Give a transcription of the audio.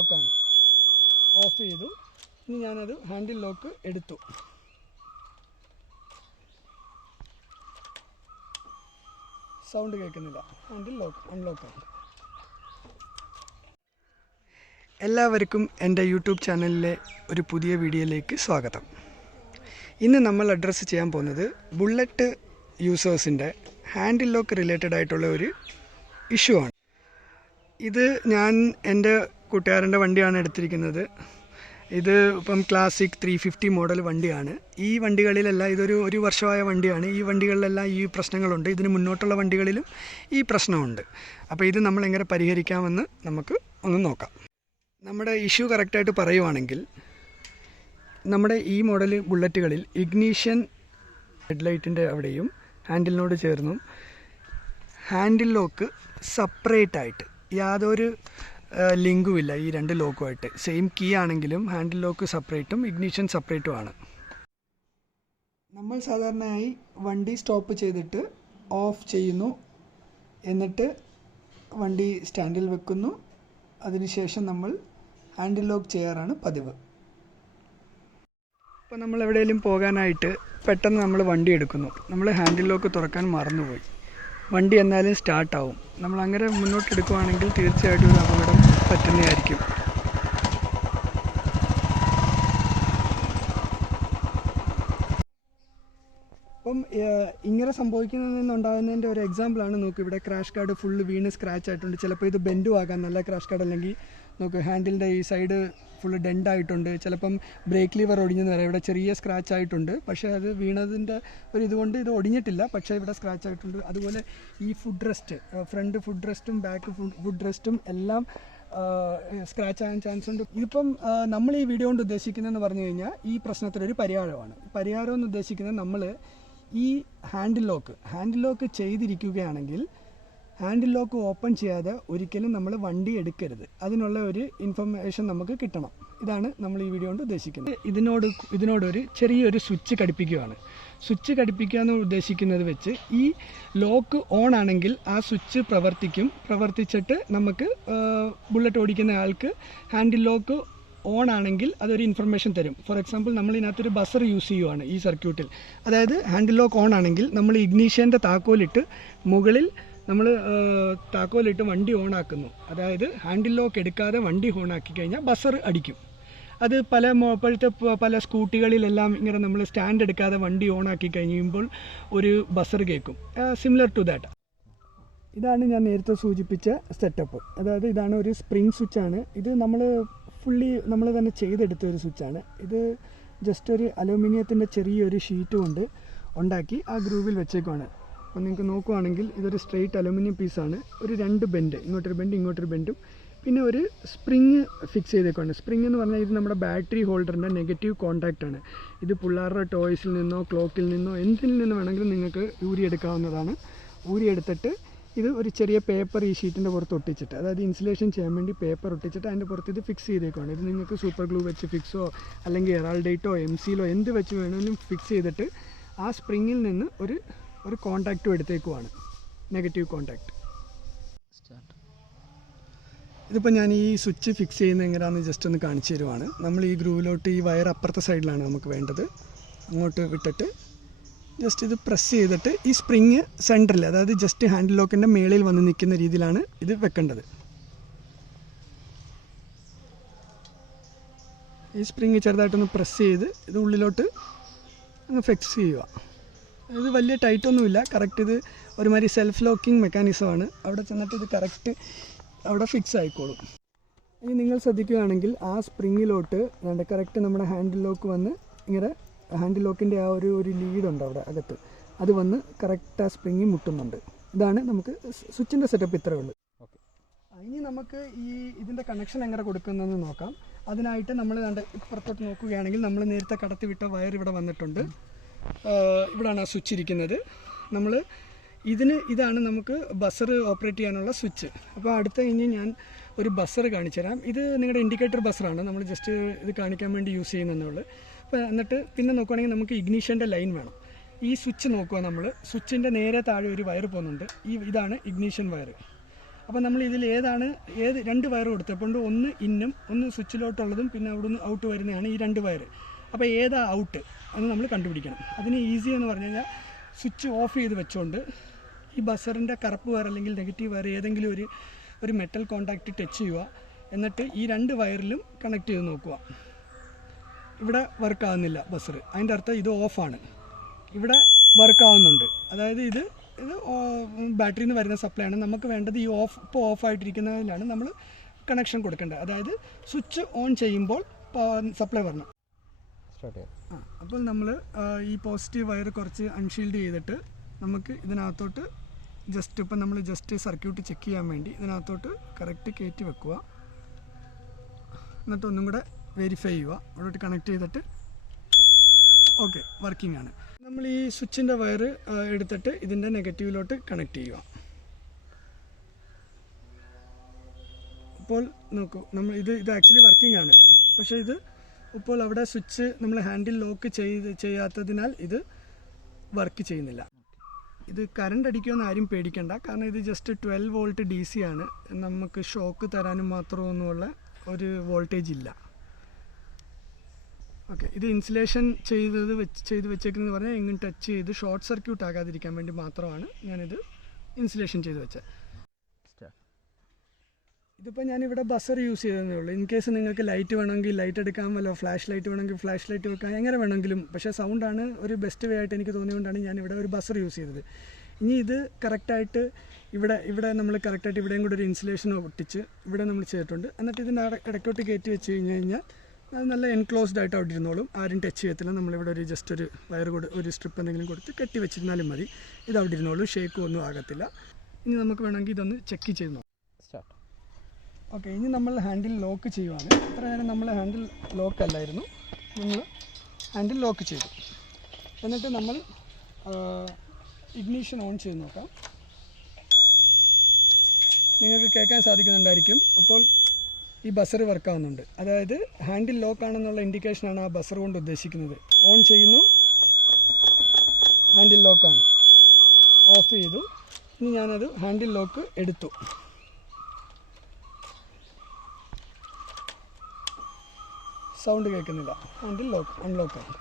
ലോക്കാണ്. Of ചെയ്തു. ഇനി ഞാനത് ഹാൻഡിൽ ലോക്ക് എടുത്തു. സൗണ്ട് കേൾക്കുന്നില്ല. ഹാൻഡിൽ ലോക്ക് അൺലോക്കാണ്. എല്ലാവർക്കും എൻ്റെ യൂട്യൂബ് ചാനലിലെ ഒരു പുതിയ വീഡിയോയിലേക്ക് സ്വാഗതം. ഇന്ന് നമ്മൾ അഡ്രസ്സ് ചെയ്യാൻ പോകുന്നത് ബുള്ളറ്റ് യൂസേഴ്സിൻ്റെ ഹാൻഡിൽ ലോക്ക് റിലേറ്റഡ് ആയിട്ടുള്ള ഒരു ഇഷ്യൂ ആണ്. ഇത് ഞാൻ എൻ്റെ കൂട്ടുകാരൻ്റെ വണ്ടിയാണ് എടുത്തിരിക്കുന്നത്. ഇത് ഇപ്പം ക്ലാസിക് 350 മോഡൽ വണ്ടിയാണ്. ഈ വണ്ടികളിലെല്ലാം ഒരു വർഷമായ വണ്ടിയാണ്. ഈ വണ്ടികളിലെല്ലാം ഈ പ്രശ്നങ്ങളുണ്ട്. ഇതിന് മുന്നോട്ടുള്ള വണ്ടികളിലും ഈ പ്രശ്നമുണ്ട്. അപ്പോൾ ഇത് നമ്മൾ എങ്ങനെ പരിഹരിക്കാമെന്ന് നമുക്ക് ഒന്ന് നോക്കാം. നമ്മുടെ ഇഷ്യൂ കറക്റ്റായിട്ട് പറയുവാണെങ്കിൽ, നമ്മുടെ ഈ മോഡൽ ബുള്ളറ്റുകളിൽ ഇഗ്നീഷൻ ഹെഡ്ലൈറ്റിൻ്റെ അവിടെയും ഹാൻഡിലിനോട് ചേർന്നും ഹാൻഡിൽ ലോക്ക് സെപ്പറേറ്റായിട്ട് യാതൊരു ലിങ്കുമില്ല. ഈ രണ്ട് ലോക്കുമായിട്ട് സെയിം കീ ആണെങ്കിലും ഹാൻഡിൽ ലോക്ക് സെപ്പറേറ്റും ഇഗ്നീഷൻ സെപ്പറേറ്റുമാണ്. നമ്മൾ സാധാരണയായി വണ്ടി സ്റ്റോപ്പ് ചെയ്തിട്ട് ഓഫ് ചെയ്യുന്നു, എന്നിട്ട് വണ്ടി സ്റ്റാൻഡിൽ വെക്കുന്നു. അതിനുശേഷം നമ്മൾ ഹാൻഡിൽ ലോക്ക് ചെയ്യാറാണ് പതിവ്. ഇപ്പോൾ നമ്മൾ എവിടെയെങ്കിലും പോകാനായിട്ട് പെട്ടെന്ന് നമ്മൾ വണ്ടി എടുക്കുന്നു. നമ്മൾ ഹാൻഡിൽ ലോക്ക് തുറക്കാൻ മറന്നുപോയി. വണ്ടി എന്നാലും സ്റ്റാർട്ടാവും. നമ്മൾ അങ്ങനെ മുന്നോട്ട് എടുക്കുകയാണെങ്കിൽ തീർച്ചയായിട്ടും ഒരു അപകടം പറ്റുന്നതായിരിക്കും. അപ്പം ഇങ്ങനെ സംഭവിക്കുന്നതിൽ നിന്നുണ്ടാകുന്നതിൻ്റെ ഒരു എക്സാമ്പിളാണ്. നോക്ക്, ഇവിടെ ക്രാഷ് കാർഡ് ഫുള്ള് വീണ് സ്ക്രാച്ച് ആയിട്ടുണ്ട്. ചിലപ്പോൾ ഇത് ബെൻഡും ആകാം. നല്ല ക്രാഷ് കാർഡ് അല്ലെങ്കിൽ നോക്ക്, ഹാൻഡിലിൻ്റെ ഈ സൈഡ് ഫുള്ള് ഡെൻഡായിട്ടുണ്ട്. ചിലപ്പം ബ്രേക്ക് ലീവർ ഒടിഞ്ഞെന്ന് പറയാം. ഇവിടെ ചെറിയ സ്ക്രാച്ച് ആയിട്ടുണ്ട്. പക്ഷേ അത് വീണതിൻ്റെ ഒരു ഇതുകൊണ്ട് ഇത് ഒടിഞ്ഞിട്ടില്ല. പക്ഷേ ഇവിടെ സ്ക്രാച്ച് ആയിട്ടുണ്ട്. അതുപോലെ ഈ ഫുഡ് റെസ്റ്റ്, ഫ്രണ്ട് ഫുഡ് റെസ്റ്റും ബാക്ക് ഫുഡ് റെസ്റ്റും എല്ലാം സ്ക്രാച്ച് ആകാൻ ചാൻസ് ഉണ്ട്. ഇതിപ്പം നമ്മൾ ഈ വീഡിയോ കൊണ്ട് ഉദ്ദേശിക്കുന്നതെന്ന് പറഞ്ഞു കഴിഞ്ഞാൽ ഈ പ്രശ്നത്തിനൊരു പരിഹാരമാണ്. പരിഹാരം എന്ന് ഉദ്ദേശിക്കുന്നത്, നമ്മൾ ഈ ഹാൻഡിൽ ലോക്ക് ചെയ്തിരിക്കുകയാണെങ്കിൽ ഹാൻഡിൽ ലോക്ക് ഓപ്പൺ ചെയ്യാതെ ഒരിക്കലും നമ്മൾ വണ്ടി എടുക്കരുത്. അതിനുള്ള ഒരു ഇൻഫർമേഷൻ നമുക്ക് കിട്ടണം. ഇതാണ് നമ്മൾ ഈ വീഡിയോ കൊണ്ട് ഉദ്ദേശിക്കുന്നത്. ഇതിനോടൊരു ചെറിയൊരു സ്വിച്ച് ഘടിപ്പിക്കുകയാണ്. സ്വിച്ച് ഘടിപ്പിക്കുക എന്ന് ഉദ്ദേശിക്കുന്നത് വെച്ച്, ഈ ലോക്ക് ഓൺ ആണെങ്കിൽ ആ സ്വിച്ച് പ്രവർത്തിച്ചിട്ട് നമുക്ക് ബുള്ളറ്റ് ഓടിക്കുന്ന ആൾക്ക് ഹാൻഡിൽ ലോക്ക് ഓൺ ആണെങ്കിൽ അതൊരു ഇൻഫർമേഷൻ തരും. ഫോർ എക്സാമ്പിൾ, നമ്മൾ ഇതിനകത്തൊരു ബസർ യൂസ് ചെയ്യുവാണ് ഈ സർക്യൂട്ടിൽ. അതായത് ഹാൻഡിൽ ലോക്ക് ഓൺ ആണെങ്കിൽ നമ്മൾ ഇഗ്നീഷ്യൻ്റെ താക്കോലിട്ട് മുകളിൽ നമ്മൾ താക്കോലിട്ട് വണ്ടി ഓണാക്കുന്നു. അതായത് ഹാൻഡിൽ ലോക്ക് എടുക്കാതെ വണ്ടി ഓണാക്കി കഴിഞ്ഞാൽ ബസർ അടിക്കും. അത് ഇപ്പോഴത്തെ പല സ്കൂട്ടികളിലെല്ലാം ഇങ്ങനെ നമ്മൾ സ്റ്റാൻഡ് എടുക്കാതെ വണ്ടി ഓണാക്കി കഴിയുമ്പോൾ ഒരു ബസർ കേൾക്കും. Similar to that. ഇതാണ് ഞാൻ നേരത്തെ സൂചിപ്പിച്ച സെറ്റപ്പ്. അതായത് ഇതാണ് ഒരു സ്പ്രിംഗ് സ്വിച്ചാണ്. ഇത് നമ്മൾ തന്നെ ചെയ്തെടുത്ത ഒരു സ്വിച്ചാണ്. ഇത് ജസ്റ്റ് ഒരു അലൂമിനിയത്തിൻ്റെ ചെറിയൊരു ഷീറ്റ് കൊണ്ട് ഉണ്ടാക്കി ആ ഗ്രൂവിൽ വെച്ചേക്കുവാണ്. അപ്പോൾ നിങ്ങൾക്ക് നോക്കുവാണെങ്കിൽ ഇതൊരു സ്ട്രെയിറ്റ് അലൂമിനിയം പീസാണ്. ഒരു 2 ബെൻഡ്, ഇങ്ങോട്ടൊരു ബെൻഡ് ഇങ്ങോട്ടൊരു ബെൻഡും, പിന്നെ ഒരു സ്പ്രിങ് ഫിക്സ് ചെയ്തേക്കുവാണ്. സ്പ്രിങ് എന്ന് പറഞ്ഞാൽ ഇത് നമ്മുടെ ബാറ്ററി ഹോൾഡറിൻ്റെ നെഗറ്റീവ് കോൺടാക്റ്റ് ആണ്. ഇത് പിള്ളേരുടെ ടോയ്സിൽ നിന്നോ ക്ലോക്കിൽ നിന്നോ എന്തിൽ നിന്ന് വേണമെങ്കിലും നിങ്ങൾക്ക് ഊരിയെടുക്കാവുന്നതാണ്. ഊരിയെടുത്തിട്ട് ഇത് ഒരു ചെറിയ പേപ്പർ ഈ ഷീറ്റിൻ്റെ പുറത്ത് ഒട്ടിച്ചിട്ട്, അതായത് ഇൻസുലേഷൻ ചെയ്യാൻ വേണ്ടി പേപ്പർ ഒട്ടിച്ചിട്ട് അതിൻ്റെ പുറത്ത് ഇത് ഫിക്സ് ചെയ്തേക്കുവാണ്. ഇത് നിങ്ങൾക്ക് സൂപ്പർ ഗ്ലൂ വെച്ച് ഫിക്സോ അല്ലെങ്കിൽ എറാൾഡേറ്റോ എംസിയിലോ എന്ത് വെച്ച് വേണമെങ്കിലും ഫിക്സ് ചെയ്തിട്ട് ആ സ്പ്രിങ്ങിൽ നിന്ന് ഒരു കോൺടാക്റ്റും എടുത്തേക്കുവാണ്, നെഗറ്റീവ് കോൺടാക്റ്റ്. ഇതിപ്പോൾ ഞാൻ ഈ സ്വിച്ച് ഫിക്സ് ചെയ്യുന്നത് എങ്ങനെയാണെന്ന് ജസ്റ്റ് ഒന്ന് കാണിച്ചു തരുവാണ്. നമ്മൾ ഈ ഗ്രൂവിലോട്ട് ഈ വയർ അപ്പുറത്തെ സൈഡിലാണ് നമുക്ക് വേണ്ടത്. അങ്ങോട്ട് വിട്ടിട്ട് ജസ്റ്റ് ഇത് പ്രസ് ചെയ്തിട്ട് ഈ സ്പ്രിങ് സെൻറ്ററിൽ, അതായത് ജസ്റ്റ് ഹാൻഡിൽ ലോക്കിൻ്റെ മേളിൽ വന്ന് നിൽക്കുന്ന രീതിയിലാണ് ഇത് വെക്കേണ്ടത്. ഈ സ്പ്രിങ് ചെറുതായിട്ടൊന്ന് പ്രസ് ചെയ്ത് ഇത് ഉള്ളിലോട്ട് അങ്ങ് ഫിക്സ് ചെയ്യുക. ഇത് വലിയ ടൈറ്റൊന്നുമില്ല. കറക്റ്റ് ഇത് ഒരുമാതിരി സെൽഫ് ലോക്കിംഗ് മെക്കാനിസമാണ്. അവിടെ ചെന്നിട്ട് ഇത് കറക്റ്റ് അവിടെ ഫിക്സ് ആയിക്കോളും. ഇനി നിങ്ങൾ ശ്രദ്ധിക്കുകയാണെങ്കിൽ ആ സ്പ്രിങ്ങിലോട്ട് കറക്റ്റ് നമ്മുടെ ഹാൻഡിൽ ലോക്ക് വന്ന് ഇങ്ങനെ ഹാൻഡിൽ ലോക്കിൻ്റെ ആ ഒരു ലീഡുണ്ട് അവിടെ അകത്ത്, അത് വന്ന് കറക്റ്റ് ആ സ്പ്രിങ്ങിൽ മുട്ടുന്നുണ്ട്. ഇതാണ് നമുക്ക് സ്വിച്ചിൻ്റെ സെറ്റപ്പ്. ഇത്രയേ ഉള്ളൂ. ഓക്കെ, ഇനി നമുക്ക് ഇതിൻ്റെ കണക്ഷൻ എങ്ങനെ കൊടുക്കുന്നതെന്ന് നോക്കാം. അതിനായിട്ട് നമ്മൾ ഇപ്പുറത്തോട്ട് നോക്കുകയാണെങ്കിൽ നമ്മൾ നേരത്തെ കടത്തി വിട്ട വയർ ഇവിടെ വന്നിട്ടുണ്ട്. ഇവിടെയാണ് ആ സ്വിച്ച് ഇരിക്കുന്നത്. ഇതാണ് നമുക്ക് ബസർ ഓപ്പറേറ്റ് ചെയ്യാനുള്ള സ്വിച്ച്. അപ്പോൾ ഇനി ഞാൻ ഒരു ബസർ കാണിച്ചു തരാം. ഇത് നിങ്ങളുടെ ഇൻഡിക്കേറ്റർ ബസറാണ്. നമ്മൾ ജസ്റ്റ് ഇത് കാണിക്കാൻ വേണ്ടി യൂസ് ചെയ്യുന്നതെന്നുള്ളൂ. അപ്പോൾ എന്നിട്ട് പിന്നെ നോക്കുകയാണെങ്കിൽ നമുക്ക് ഇഗ്നീഷൻ്റെ ലൈൻ വേണം. ഈ സ്വിച്ച് നോക്കുക. നമ്മൾ സ്വിച്ചിൻ്റെ നേരെ താഴെ ഒരു വയർ പോകുന്നുണ്ട്. ഇതാണ് ഇഗ്നീഷൻ വയർ. അപ്പോൾ നമ്മൾ ഇതിൽ ഏത് 2 വയർ കൊടുത്തപ്പോൾ ഒന്ന് ഇന്നും ഒന്ന് സ്വിച്ചിലോട്ടുള്ളതും പിന്നെ അവിടുന്ന് ഔട്ട് വരുന്നതാണ് ഈ 2 വയർ. അപ്പോൾ ഏതാ ഔട്ട് അത് നമ്മൾ കണ്ടുപിടിക്കണം. അതിന് ഈസി എന്ന് പറഞ്ഞു കഴിഞ്ഞാൽ സ്വിച്ച് ഓഫ് ചെയ്ത് വെച്ചുകൊണ്ട് ഈ ബസറിൻ്റെ കറുപ്പ് വയർ അല്ലെങ്കിൽ നെഗറ്റീവ് വയർ ഏതെങ്കിലും ഒരു മെറ്റൽ കോണ്ടാക്റ്റ് ടച്ച് ചെയ്യുക. എന്നിട്ട് ഈ 2 വയറിലും കണക്ട് ചെയ്ത് നോക്കുക. ഇവിടെ വർക്കാവുന്നില്ല ബസർ, അതിൻ്റെ അർത്ഥം ഇത് ഓഫാണ്. ഇവിടെ വർക്കാവുന്നുണ്ട്, അതായത് ഇത് ബാറ്ററിയിൽ നിന്ന് വരുന്ന സപ്ലൈ ആണ്. നമുക്ക് വേണ്ടത് ഈ ഇപ്പോൾ ഓഫായിട്ടിരിക്കുന്നതിലാണ് നമ്മൾ കണക്ഷൻ കൊടുക്കേണ്ടത്. അതായത് സ്വിച്ച് ഓൺ ചെയ്യുമ്പോൾ സപ്ലൈ വരണം. അപ്പോൾ നമ്മൾ ഈ പോസിറ്റീവ് വയർ കുറച്ച് അൺഷീൽഡ് ചെയ്തിട്ട് നമുക്ക് ഇതിനകത്തോട്ട് ഇപ്പം നമ്മൾ സർക്യൂട്ട് ചെക്ക് ചെയ്യാൻ വേണ്ടി ഇതിനകത്തോട്ട് കറക്റ്റ് കയറ്റി വെക്കുക. എന്നിട്ട് ഒന്നും കൂടെ വെരിഫൈ ചെയ്യുക. അവിടോട്ട് കണക്ട് ചെയ്തിട്ട് ഓക്കെ, വർക്കിംഗ് ആണ്. നമ്മൾ ഈ സ്വിച്ചിൻ്റെ വയർ എടുത്തിട്ട് ഇതിൻ്റെ നെഗറ്റീവിലോട്ട് കണക്ട് ചെയ്യുക. ഇപ്പോൾ നോക്കൂ, നമ്മൾ ഇത് ആക്ച്വലി വർക്കിംഗ് ആണ്. പക്ഷേ ഇത് ഇപ്പോൾ അവിടെ സ്വിച്ച് നമ്മൾ ഹാൻഡിൽ ലോക്ക് ചെയ്യാത്തതിനാൽ ഇത് വർക്ക് ചെയ്യുന്നില്ല. ഇത് കറണ്ട് അടിക്കുമെന്ന് ആരും പേടിക്കണ്ട, കാരണം ഇത് ജസ്റ്റ് 12 വോൾട്ട് DC ആണ്. നമുക്ക് ഷോക്ക് തരാനും മാത്രമൊന്നുമുള്ള ഒരു വോൾട്ടേജ് ഇല്ല. ഓക്കെ, ഇത് ഇൻസുലേഷൻ ചെയ്ത് വെച്ചേക്കുന്നത് പറഞ്ഞാൽ എങ്ങും ടച്ച് ചെയ്ത് ഷോർട്ട് സർക്യൂട്ട് ആകാതിരിക്കാൻ വേണ്ടി മാത്രമാണ് ഞാനിത് ഇൻസുലേഷൻ ചെയ്ത് വെച്ചത്. ഇതിപ്പോൾ ഞാനിവിടെ ബസർ യൂസ് ചെയ്തതേ ഉള്ളൂ. ഇൻ കേസ് നിങ്ങൾക്ക് ലൈറ്റ് വേണമെങ്കിൽ ലൈറ്റ് എടുക്കാമല്ലോ, ഫ്ലാഷ് ലൈറ്റ് വേണമെങ്കിൽ ഫ്ലാഷ് ലൈറ്റ് വെക്കാം, എങ്ങനെ വേണമെങ്കിലും. പക്ഷേ സൗണ്ടാണ് ഒരു ബെസ്റ്റ് വേ ആയിട്ട് എനിക്ക് തോന്നിയതുകൊണ്ടാണ് ഞാനിവിടെ ഒരു ബസർ യൂസ് ചെയ്തത്. ഇനി ഇത് കറക്റ്റായിട്ട് ഇവിടെ നമ്മൾ കറക്റ്റായിട്ട് ഇവിടെയും കൂടെ ഒരു ഇൻസുലേഷൻ ഒട്ടിച്ച് ഇവിടെ നമ്മൾ ചെയ്തിട്ടുണ്ട്. എന്നിട്ട് ഇതിൻ്റെ ഇടയ്ക്കോട്ട് കയറ്റി വെച്ച് കഴിഞ്ഞാൽ അത് നല്ല എൻക്ലോസ്ഡ് ആയിട്ട് അവിടെ ഇരുന്നോളും, ആരും ടച്ച് ചെയ്യത്തില്ല. നമ്മളിവിടെ ഒരു ജസ്റ്റ് ഒരു വയർ ഒരു സ്ട്രിപ്പ് എന്തെങ്കിലും കൊടുത്ത് കെട്ടി വെച്ചിരുന്നാലും മതി. ഇത് അവിടെ ഇരുന്നോളും, ഷേക്കും ഒന്നും ആകത്തില്ല. ഇനി നമുക്ക് വേണമെങ്കിൽ ഇതൊന്ന് ചെക്ക് ചെയ്ത് നോക്കാം. ഓക്കെ, ഇനി നമ്മൾ ഹാൻഡിൽ ലോക്ക് ചെയ്യുവാണ്. ഇത്ര നേരം നമ്മൾ ഹാൻഡിൽ ലോക്ക് അല്ലായിരുന്നു, നമ്മൾ ഹാൻഡിൽ ലോക്ക് ചെയ്തു. എന്നിട്ട് നമ്മൾ ഇഗ്നീഷൻ ഓൺ ചെയ്ത് നോക്കാം. നിങ്ങൾക്ക് കേൾക്കാൻ സാധിക്കുന്നുണ്ടായിരിക്കും. അപ്പോൾ ഈ ബസർ വർക്കാവുന്നുണ്ട്, അതായത് ഹാൻഡിൽ ലോക്ക് ആണെന്നുള്ള ഇൻഡിക്കേഷനാണ് ആ ബസർ കൊണ്ട് ഉദ്ദേശിക്കുന്നത്. ഓൺ ചെയ്യുന്നു, ഹാൻഡിൽ ലോക്കാണ്. ഓഫ് ചെയ്തു. ഇനി ഞാനത് ഹാൻഡിൽ ലോക്ക് എടുത്തു. സൗണ്ട് കേൾക്കുന്നില്ല, ഹാൻഡിൽ അൺലോക്കാണ്.